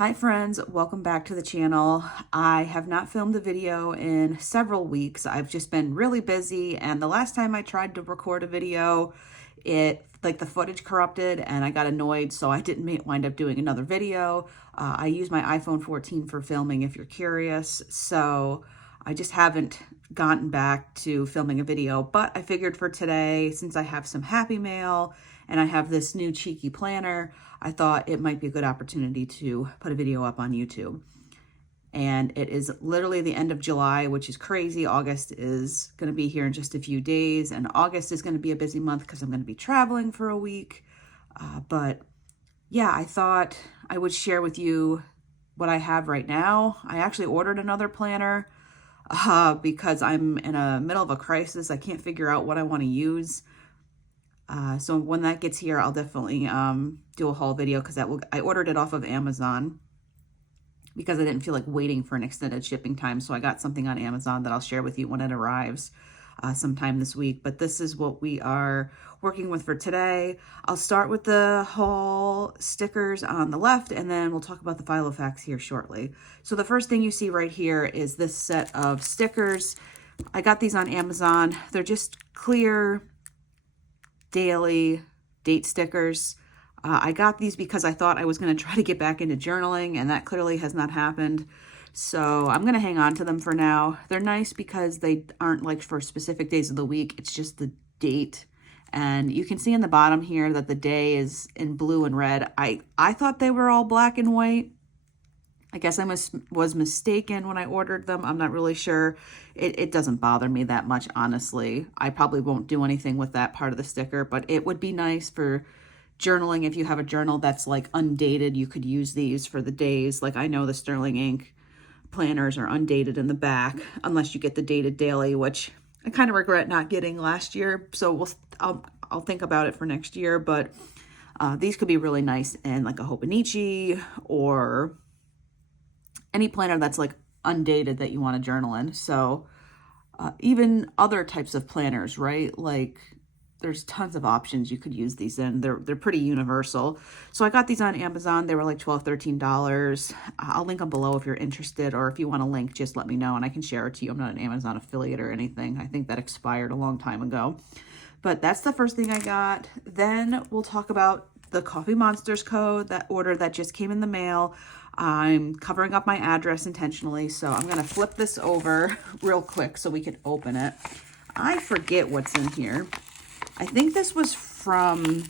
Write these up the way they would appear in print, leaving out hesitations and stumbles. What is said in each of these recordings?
Hi friends, welcome back to the channel. I have not filmed a video in several weeks. I've just been really busy, and the last time I tried to record a video, the footage corrupted and I got annoyed, so I didn't wind up doing another video. I use my iPhone 14 for filming if you're curious, so I just haven't gotten back to filming a video, but I figured for today, since I have some happy mail and I have this new cheeky planner, I thought it might be a good opportunity to put a video up on YouTube. And it is literally the end of July, which is crazy. August is going to be here in just a few days, and August is going to be a busy month because I'm going to be traveling for a week. But yeah, I thought I would share with you what I have right now. I actually ordered another planner because I'm in a middle of a crisis. I can't figure out what I want to use. So when that gets here, I'll definitely do a haul video because I ordered it off of Amazon because I didn't feel like waiting for an extended shipping time. So I got something on Amazon that I'll share with you when it arrives sometime this week. But this is what we are working with for today. I'll start with the haul stickers on the left, and then we'll talk about the filofax here shortly. So the first thing you see right here is this set of stickers. I got these on Amazon. They're just clear daily date stickers. I got these because I thought I was going to try to get back into journaling, and that clearly has not happened. So I'm going to hang on to them for now. They're nice because they aren't like for specific days of the week. It's just the date. And you can see in the bottom here that the day is in blue and red. I thought they were all black and white. I guess I was mistaken when I ordered them. I'm not really sure. It doesn't bother me that much, honestly. I probably won't do anything with that part of the sticker, but it would be nice for journaling. If you have a journal that's like undated, you could use these for the days. Like I know the Sterling Ink planners are undated in the back, unless you get the dated daily, which I kind of regret not getting last year. So I'll think about it for next year, but these could be really nice in like a Hobonichi or any planner that's like undated that you want to journal in. So even other types of planners, right? Like there's tons of options you could use these in. They're pretty universal. So I got these on Amazon. They were like $12, $13. I'll link them below if you're interested, or if you want a link, just let me know and I can share it to you. I'm not an Amazon affiliate or anything. I think that expired a long time ago. But that's the first thing I got. Then we'll talk about the Coffee Monsters code, that order that just came in the mail. I'm covering up my address intentionally, so I'm going to flip this over real quick so we can open it. I forget what's in here. I think this was from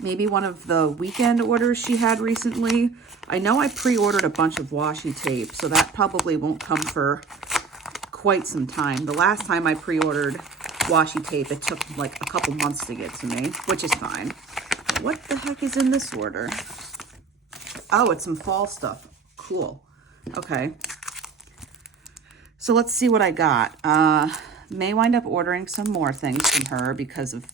maybe one of the weekend orders she had recently. I know I pre-ordered a bunch of washi tape, so that probably won't come for quite some time. The last time I pre-ordered washi tape, it took like a couple months to get to me, which is fine. What the heck is in this order? Oh, it's some fall stuff. Cool. Okay. So let's see what I got. May wind up ordering some more things from her because of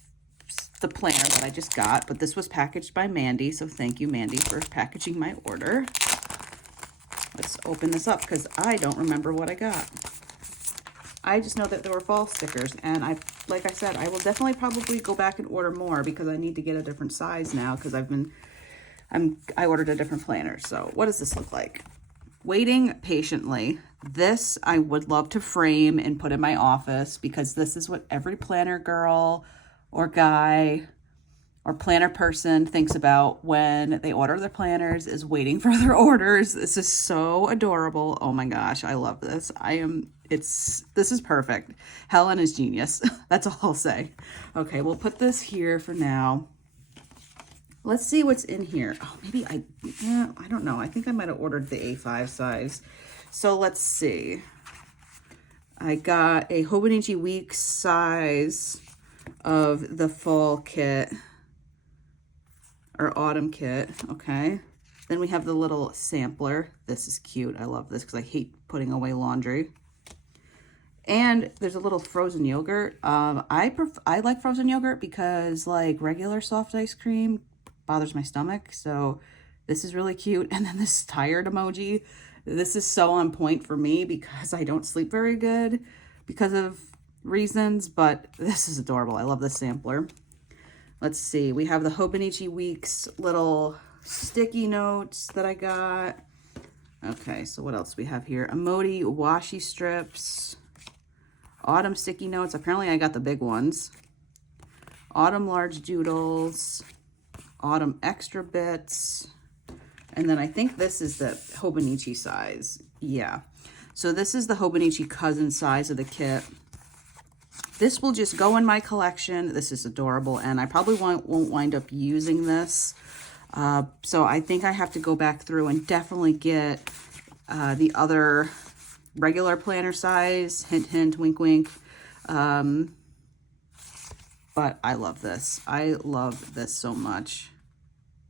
the planner that I just got, but this was packaged by Mandy, so thank you, Mandy, for packaging my order. Let's open this up because I don't remember what I got. I just know that there were fall stickers, and like I said, I will definitely probably go back and order more because I need to get a different size now because I ordered a different planner. So what does this look like? Waiting patiently. This I would love to frame and put in my office because this is what every planner girl or guy or planner person thinks about when they order their planners, is waiting for their orders. This is so adorable. Oh my gosh, I love this. This is perfect. Helen is genius. That's all I'll say. Okay, we'll put this here for now. Let's see what's in here. Oh, maybe I don't know. I think I might have ordered the A5 size. So let's see. I got a Hobonichi Week size of the fall kit or autumn kit. Okay. Then we have the little sampler. This is cute. I love this because I hate putting away laundry. And there's a little frozen yogurt. I like frozen yogurt because like regular soft ice cream bothers my stomach, so this is really cute. And then this tired emoji, this is so on point for me because I don't sleep very good because of reasons, but this is adorable. I love this sampler. Let's see, we have the Hobonichi Weeks little sticky notes that I got. Okay, so what else do we have here? Emoji washi strips, autumn sticky notes. Apparently I got the big ones. Autumn large doodles, autumn extra bits, and then I think this is the Hobonichi size. Yeah, so this is the Hobonichi cousin size of the kit. This will just go in my collection. This is adorable, and I probably won't wind up using this. So I think I have to go back through and definitely get the other regular planner size. Hint, hint, wink, wink. But I love this. I love this so much.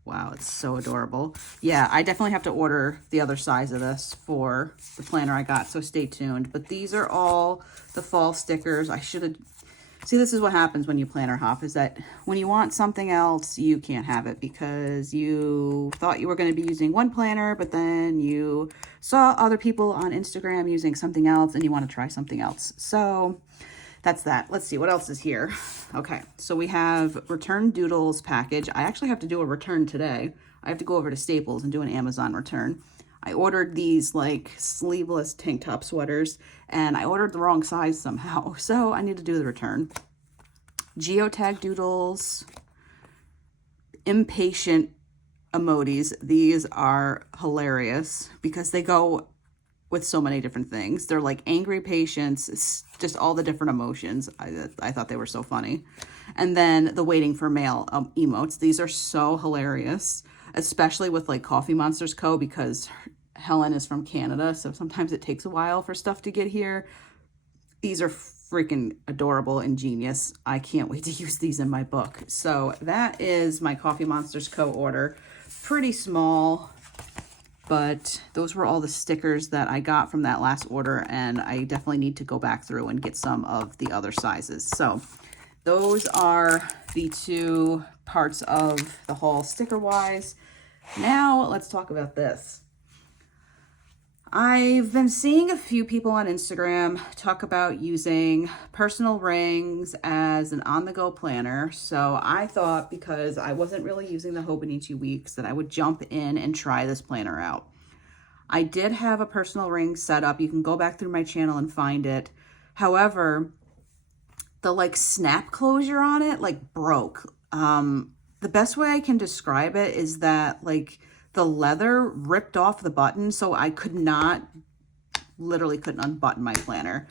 Wow, it's so adorable. Yeah, I definitely have to order the other size of this for the planner I got, so stay tuned. But these are all the fall stickers. I should have... See, this is what happens when you planner hop, is that when you want something else, you can't have it because you thought you were going to be using one planner, but then you saw other people on Instagram using something else and you want to try something else. So that's that. Let's see what else is here. Okay, so we have Return Doodles package. I actually have to do a return today. I have to go over to Staples and do an Amazon return. I ordered these like sleeveless tank top sweaters and I ordered the wrong size somehow. So I need to do the return. Geotag doodles, impatient emojis. These are hilarious because they go with so many different things. They're like angry patience, it's just all the different emotions. I thought they were so funny. And then the waiting for mail emotes. These are so hilarious, especially with like Coffee Monsters Co. because Helen is from Canada, so sometimes it takes a while for stuff to get here. These are freaking adorable and genius. I can't wait to use these in my book. So that is my Coffee Monsters Co. order. Pretty small, but those were all the stickers that I got from that last order, and I definitely need to go back through and get some of the other sizes. So those are the two parts of the haul sticker-wise. Now let's talk about this. I've been seeing a few people on Instagram talk about using personal rings as an on-the-go planner. So I thought, because I wasn't really using the Hobonichi weeks, that I would jump in and try this planner out. I did have a personal ring set up. You can go back through my channel and find it. However, the like snap closure on it like broke. The best way I can describe it is that like the leather ripped off the button, so I literally couldn't unbutton my planner.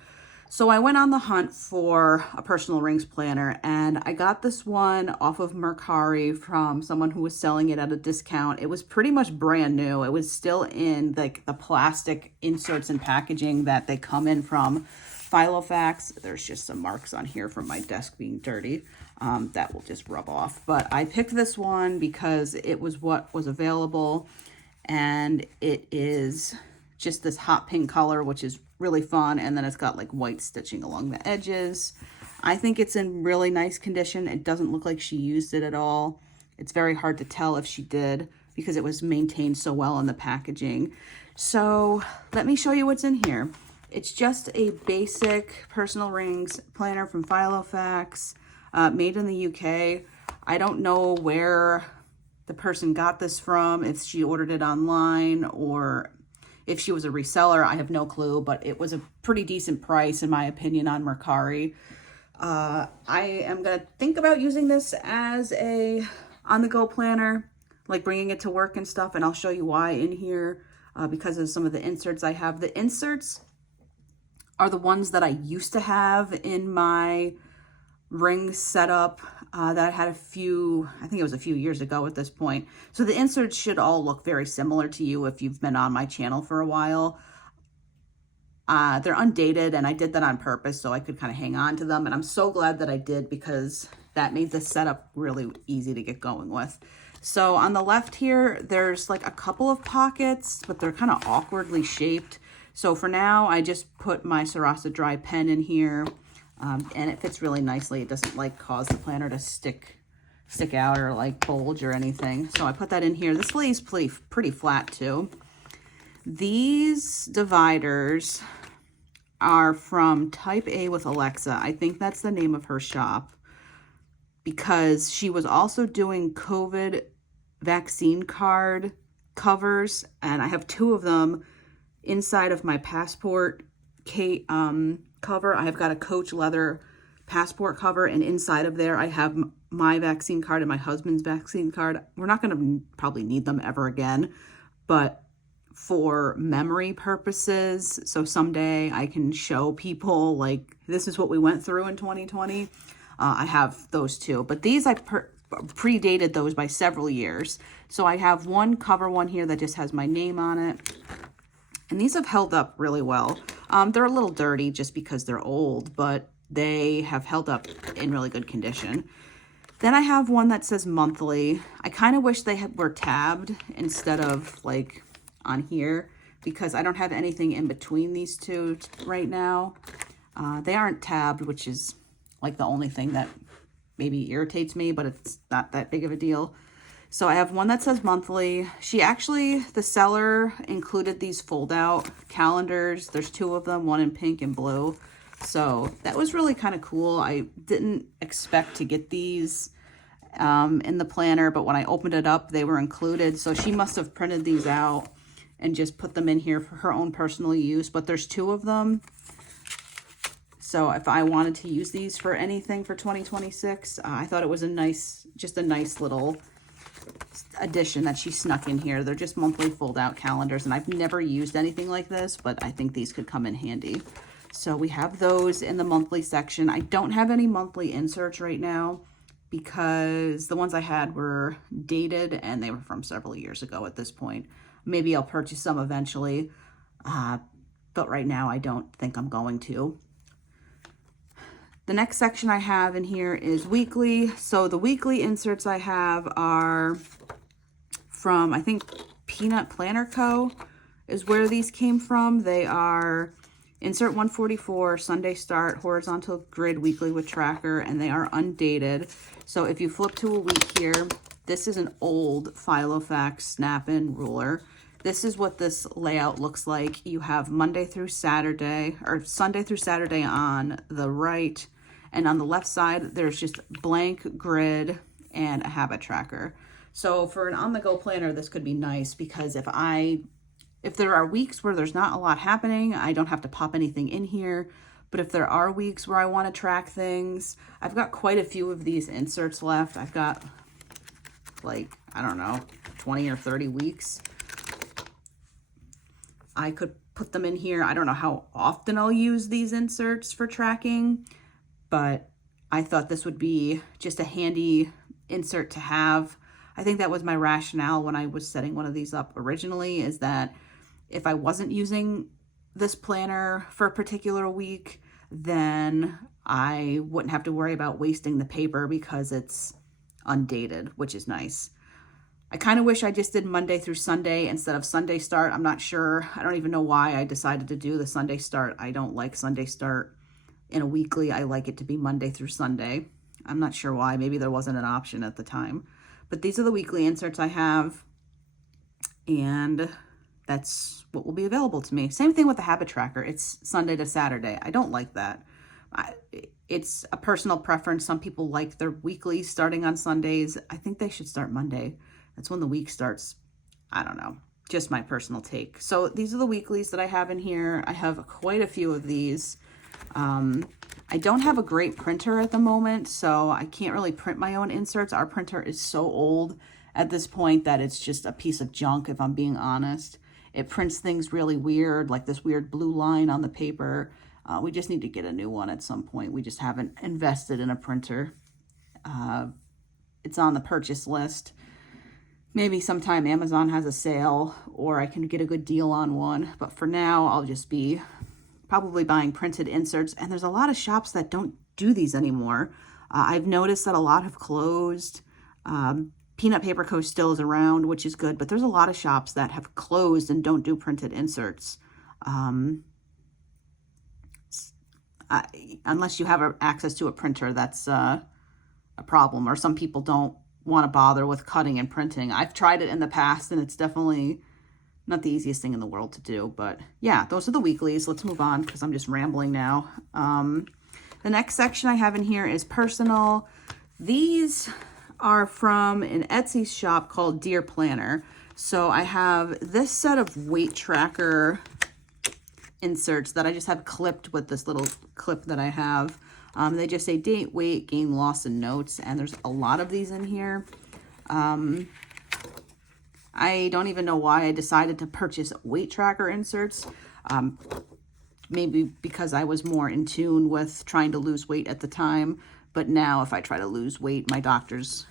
So I went on the hunt for a personal rings planner, and I got this one off of Mercari from someone who was selling it at a discount. It was pretty much brand new. It was still in like the plastic inserts and packaging that they come in from filofax. There's just some marks on here from my desk being dirty. That will just rub off. But I picked this one because it was what was available, and it is just this hot pink color, which is really fun, and then it's got like white stitching along the edges. I think it's in really nice condition. It doesn't look like she used it at all. It's very hard to tell if she did because it was maintained so well in the packaging. So let me show you what's in here. It's just a basic personal rings planner from Filofax. Made in the UK. I don't know where the person got this from, if she ordered it online or if she was a reseller. I have no clue, but it was a pretty decent price in my opinion on Mercari. I am going to think about using this as a on-the-go planner, like bringing it to work and stuff, and I'll show you why in here because of some of the inserts I have. The inserts are the ones that I used to have in my ring setup that I had I think it was a few years ago at this point. So the inserts should all look very similar to you if you've been on my channel for a while. They're undated, and I did that on purpose so I could kind of hang on to them. And I'm so glad that I did because that made this setup really easy to get going with. So on the left here, there's like a couple of pockets, but they're kind of awkwardly shaped. So for now, I just put my Sarasa Dry pen in here. And it fits really nicely. It doesn't like cause the planner to stick out or like bulge or anything. So I put that in here. This lays pretty flat too. These dividers are from Type A with Alexa. I think that's the name of her shop because she was also doing COVID vaccine card covers, and I have 2 of them inside of my passport cover. I've got a Coach leather passport cover, and inside of there I have my vaccine card and my husband's vaccine card. We're not going to probably need them ever again, but for memory purposes, so someday I can show people like this is what we went through in 2020. I have those 2, but these I predated those by several years. So I have one cover one here that just has my name on it. And these have held up really well. They're a little dirty just because they're old, but they have held up in really good condition. Then I have one that says monthly. I kind of wish they were tabbed instead of like on here, because I don't have anything in between these 2 right now. They aren't tabbed, which is like the only thing that maybe irritates me, but it's not that big of a deal. So I have one that says monthly. The seller included these fold out calendars. There's 2 of them, one in pink and blue. So that was really kind of cool. I didn't expect to get these in the planner, but when I opened it up, they were included. So she must have printed these out and just put them in here for her own personal use, but there's 2 of them. So if I wanted to use these for anything for 2026, I thought it was just a nice little addition that she snuck in here. They're just monthly fold out calendars, and I've never used anything like this, but I think these could come in handy. So we have those in the monthly section. I don't have any monthly inserts right now because the ones I had were dated and they were from several years ago at this point. Maybe I'll purchase some eventually, but right now I don't think I'm going to. The next section I have in here is weekly. So the weekly inserts I have are from, I think, Peanut Planner Co. is where these came from. They are insert 144, Sunday start, horizontal grid, weekly with tracker, and they are undated. So if you flip to a week here, this is an old filofax snap-in ruler. This is what this layout looks like. You have Monday through Saturday, or Sunday through Saturday on the right, and on the left side, there's just blank grid and a habit tracker. So for an on-the-go planner, this could be nice because if there are weeks where there's not a lot happening, I don't have to pop anything in here. But if there are weeks where I want to track things, I've got quite a few of these inserts left. I've got like, I don't know, 20 or 30 weeks. I could put them in here. I don't know how often I'll use these inserts for tracking, but I thought this would be just a handy insert to have. I think that was my rationale when I was setting one of these up originally, is that if I wasn't using this planner for a particular week, then I wouldn't have to worry about wasting the paper because it's undated, which is nice. I kind of wish I just did Monday through Sunday instead of Sunday start. I'm not sure. I don't even know why I decided to do the Sunday start. I don't like Sunday start in a weekly. I like it to be Monday through Sunday. I'm not sure why. Maybe there wasn't an option at the time. But these are the weekly inserts I have, and that's what will be available to me. Same thing with the habit tracker. It's Sunday to Saturday. I don't like that. It's a personal preference. Some people like their weekly starting on Sundays. I think they should start Monday. That's when the week starts. I don't know. Just my personal take. So these are the weeklies that I have in here. I have quite a few of these. I don't have a great printer at the moment, so I can't really print my own inserts. Our printer is so old at this point that it's just a piece of junk, if I'm being honest. It prints things really weird, like this weird blue line on the paper. We just need to get a new one at some point. We just haven't invested in a printer. It's on the purchase list. Maybe sometime Amazon has a sale or I can get a good deal on one. But for now, I'll just be probably buying printed inserts. And there's a lot of shops that don't do these anymore. I've noticed that a lot have closed. Peanut Paper Co. still is around, which is good. But there's a lot of shops that have closed and don't do printed inserts. Unless you have access to a printer, that's a problem. Or some people don't want to bother with cutting and printing. I've tried it in the past and it's definitely not the easiest thing in the world to do. But yeah, those are the weeklies. Let's move on because I'm just rambling now. The next section I have in here is personal. These are from an Etsy shop called Dear Planner. So I have this set of weight tracker inserts that I just have clipped with this little clip that I have. They just say date, weight, gain, loss, and notes, and there's a lot of these in here. I don't even know why I decided to purchase weight tracker inserts. Maybe because I was more in tune with trying to lose weight at the time. But now if I try to lose weight, my doctors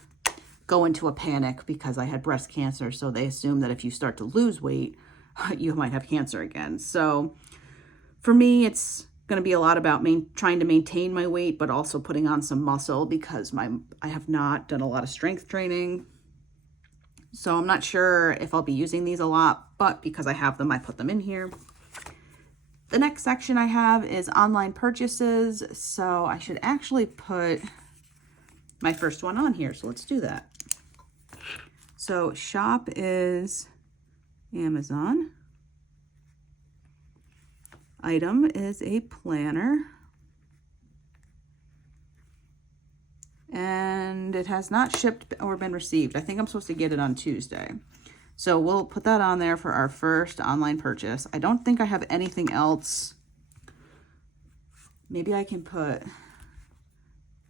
go into a panic because I had breast cancer. So they assume that if you start to lose weight, you might have cancer again. So for me, it's going to be a lot about trying to maintain my weight, but also putting on some muscle because I have not done a lot of strength training. So I'm not sure if I'll be using these a lot, but because I have them, I put them in here. The next section I have is online purchases. So I should actually put my first one on here. So let's do that. So shop is Amazon. Item is a planner. And it has not shipped or been received. I think I'm supposed to get it on Tuesday. So we'll put that on there for our first online purchase. I don't think I have anything else. Maybe I can put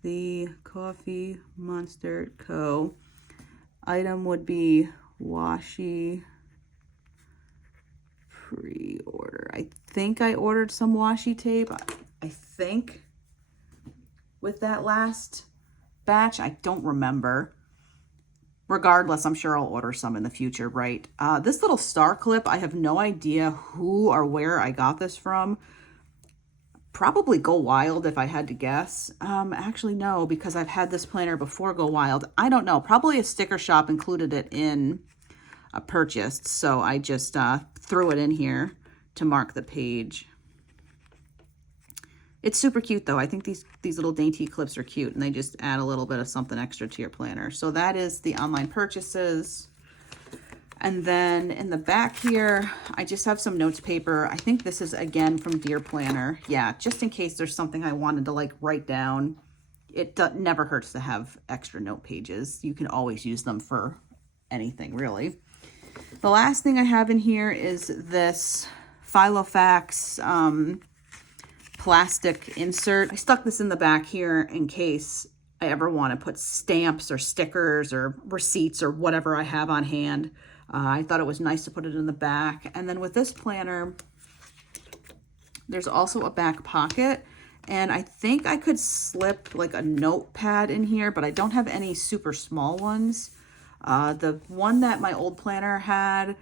the Coffee Monster Co. Item would be washi pre-order. I think I ordered some washi tape. I think with that last batch. I don't remember. Regardless, I'm sure I'll order some in the future, right? This little star clip, I have no idea who or where I got this from. Probably Go Wild if I had to guess. Actually, no, because I've had this planner before Go Wild. I don't know. Probably a sticker shop included it in a purchase. So I just threw it in here to mark the page. It's super cute though. I think these little dainty clips are cute and they just add a little bit of something extra to your planner. So that is the online purchases. And then in the back here, I just have some notes paper. I think this is again from Dear Planner. Yeah, just in case there's something I wanted to like write down. It never hurts to have extra note pages. You can always use them for anything really. The last thing I have in here is this filofax plastic insert. I stuck this in the back here in case I ever want to put stamps or stickers or receipts or whatever I have on hand. I thought it was nice to put it in the back. And then with this planner, there's also a back pocket. And I think I could slip like a notepad in here, but I don't have any super small ones. The one that my old planner had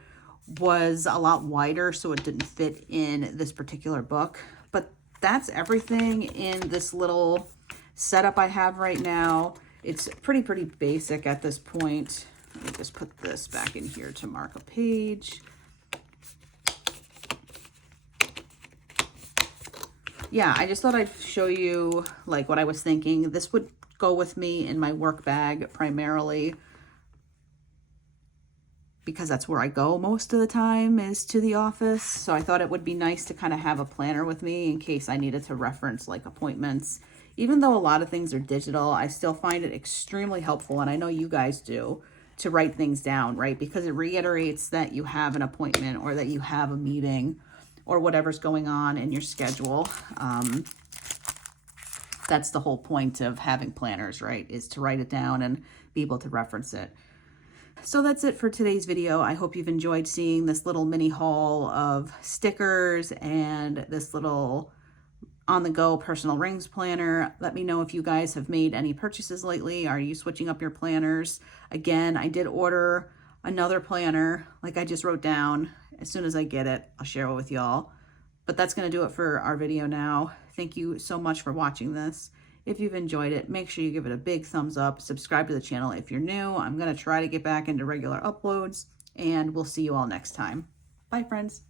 was a lot wider, so it didn't fit in this particular book. But that's everything in this little setup I have right now. It's pretty basic at this point. Let me just put this back in here to mark a page. Yeah, I just thought I'd show you like what I was thinking. This would go with me in my work bag primarily because that's where I go most of the time is to the office. So I thought it would be nice to kind of have a planner with me in case I needed to reference like appointments. Even though a lot of things are digital, I still find it extremely helpful, and I know you guys do, to write things down, right? Because it reiterates that you have an appointment or that you have a meeting or whatever's going on in your schedule. That's the whole point of having planners, right? Is to write it down and be able to reference it. So that's it for today's video. I hope you've enjoyed seeing this little mini haul of stickers and this little on-the-go personal rings planner. Let me know if you guys have made any purchases lately. Are you switching up your planners? Again, I did order another planner, like I just wrote down. As soon as I get it, I'll share it with y'all. But that's going to do it for our video now. Thank you so much for watching this. If you've enjoyed it, make sure you give it a big thumbs up. Subscribe to the channel if you're new. I'm going to try to get back into regular uploads, and we'll see you all next time. Bye, friends.